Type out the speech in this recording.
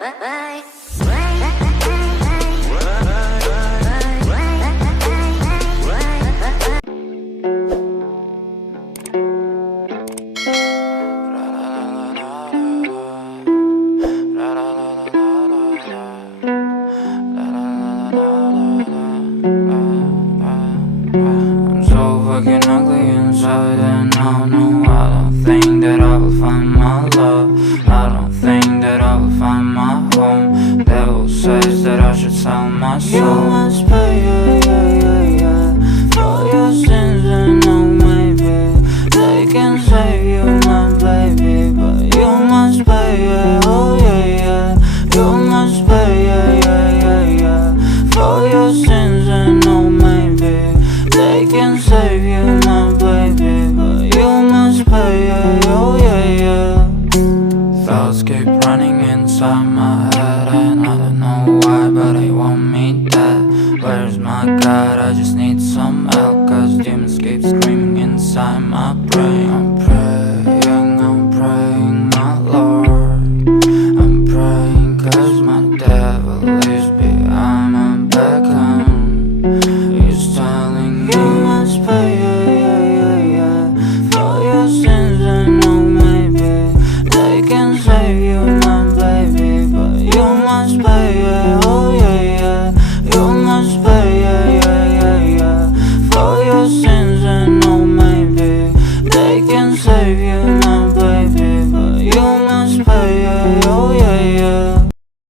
I'm so fucking ugly inside, and I don't think that I will find my love. I don't think that I will find my home. Devil says that I should sell my soul. You must pay, for your sins, and no, maybe they can save you, my baby, but you must pay, oh yeah. You must pay, for your sins, and no, maybe they can save you, my baby, but you must pay, oh yeah. Thoughts keep running inside my head, and I don't know why, but they want me dead. Where's my God? I just need some help, 'cause demons keep screaming inside my brain.